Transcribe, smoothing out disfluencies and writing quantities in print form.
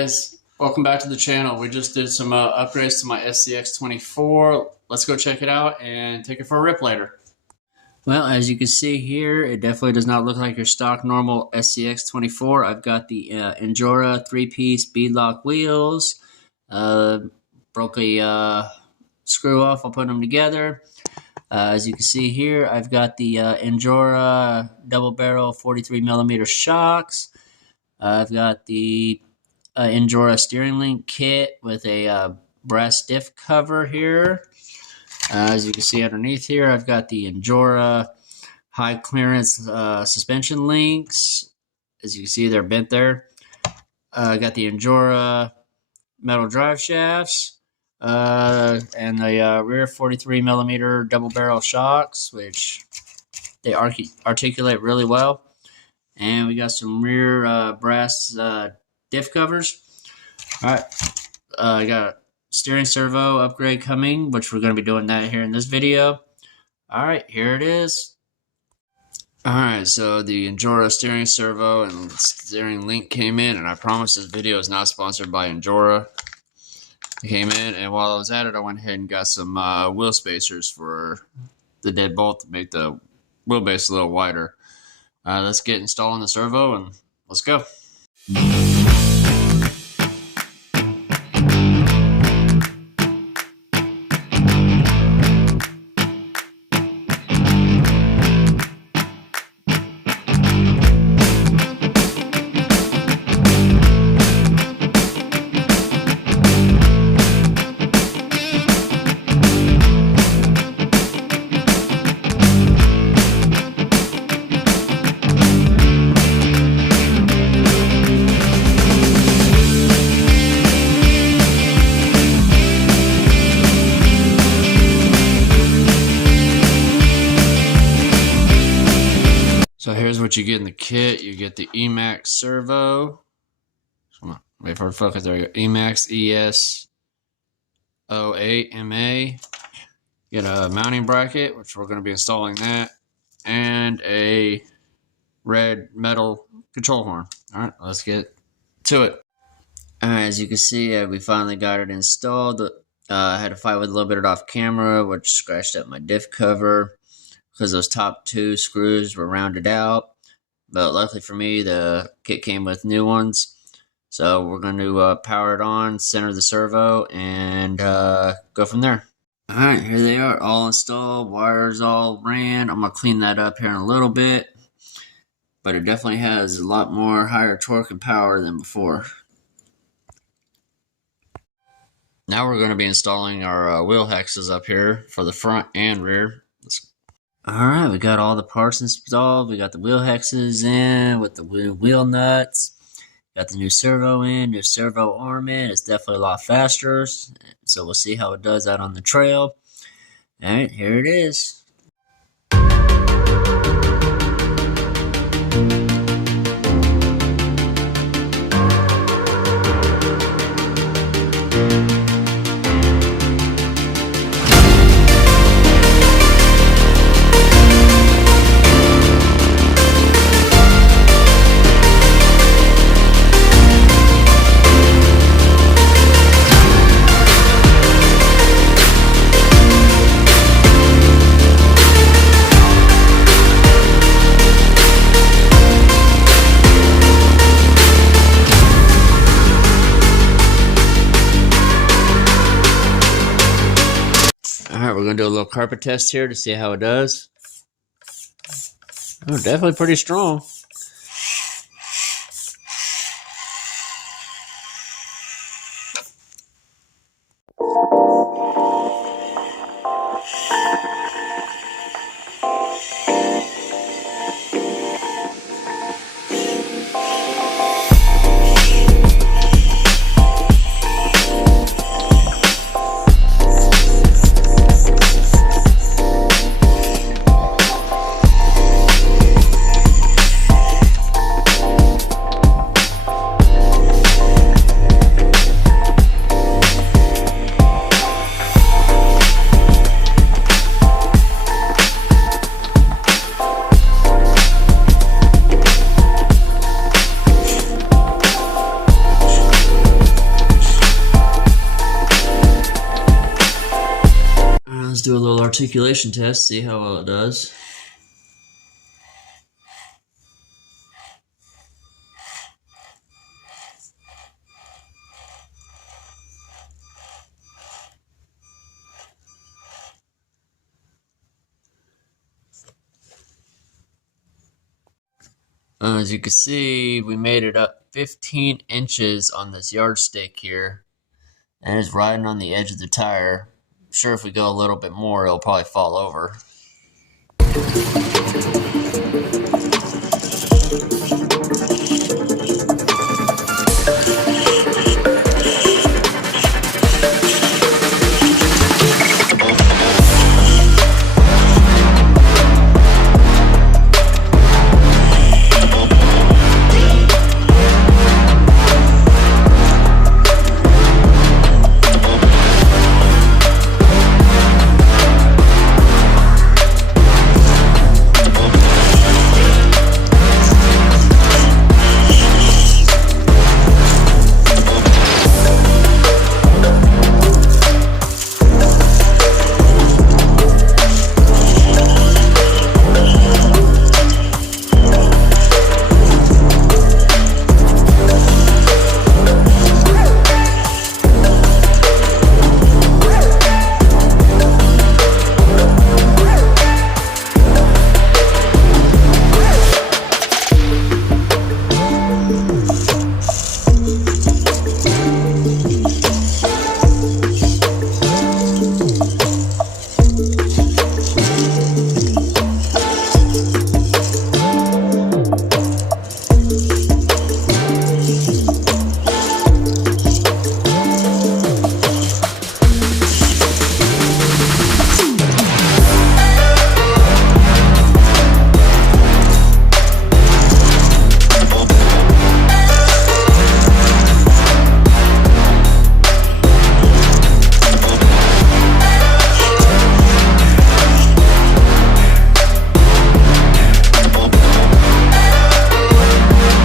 guys, welcome back to the channel. We just did some upgrades to my scx24. Let's go check it out and take it for a rip later. Well, as you can see here, it definitely does not look like your stock normal scx24. I've got the Endura 3-piece beadlock wheels. Broke a screw off while putting them together. As you can see here, I've got the Endura double barrel 43mm shocks. I've got the Endura steering link kit with a brass diff cover here. As you can see underneath here, I've got the Endura high clearance suspension links. As you can see, they're bent there. I got the Endura metal drive shafts and the rear 43mm double barrel shocks, which they articulate really well. And we got some rear brass diff covers. All right, I got a steering servo upgrade coming, which we're going to be doing that here in this video. All right, here it is. All right, so the Endura steering servo and steering link came in, and I promise this video is not sponsored by Endura. It came in, and while I was at it, I went ahead and got some wheel spacers for the deadbolt to make the wheelbase a little wider. Let's get installing the servo and let's go. So here's what you get in the kit. You get the Emax servo. Come on, wait for it to focus. There we go. Emax ES08MA. Get a mounting bracket, which we're going to be installing that, and a red metal control horn. All right, let's get to it. All right, as you can see, we finally got it installed. I had to fight with a little bit of it off camera, which scratched up my diff cover, because those top two screws were rounded out. But luckily for me, the kit came with new ones. So we're going to power it on, center the servo, and go from there. Alright, here they are, all installed, wires all ran. I'm going to clean that up here in a little bit. But it definitely has a lot more higher torque and power than before. Now we're going to be installing our wheel hexes up here for the front and rear. Alright, we got all the parts installed. We got the wheel hexes in with the wheel nuts. Got the new servo in, new servo arm in. It's definitely a lot faster. So we'll see how it does out on the trail. Alright, here it is. Alright, we're going to do a little carpet test here to see how it does. Oh, definitely pretty strong. articulation test, see how well it does. As you can see, we made it up 15 inches on this yardstick here. And it's riding on the edge of the tire. I'm sure if we go a little bit more, it'll probably fall over.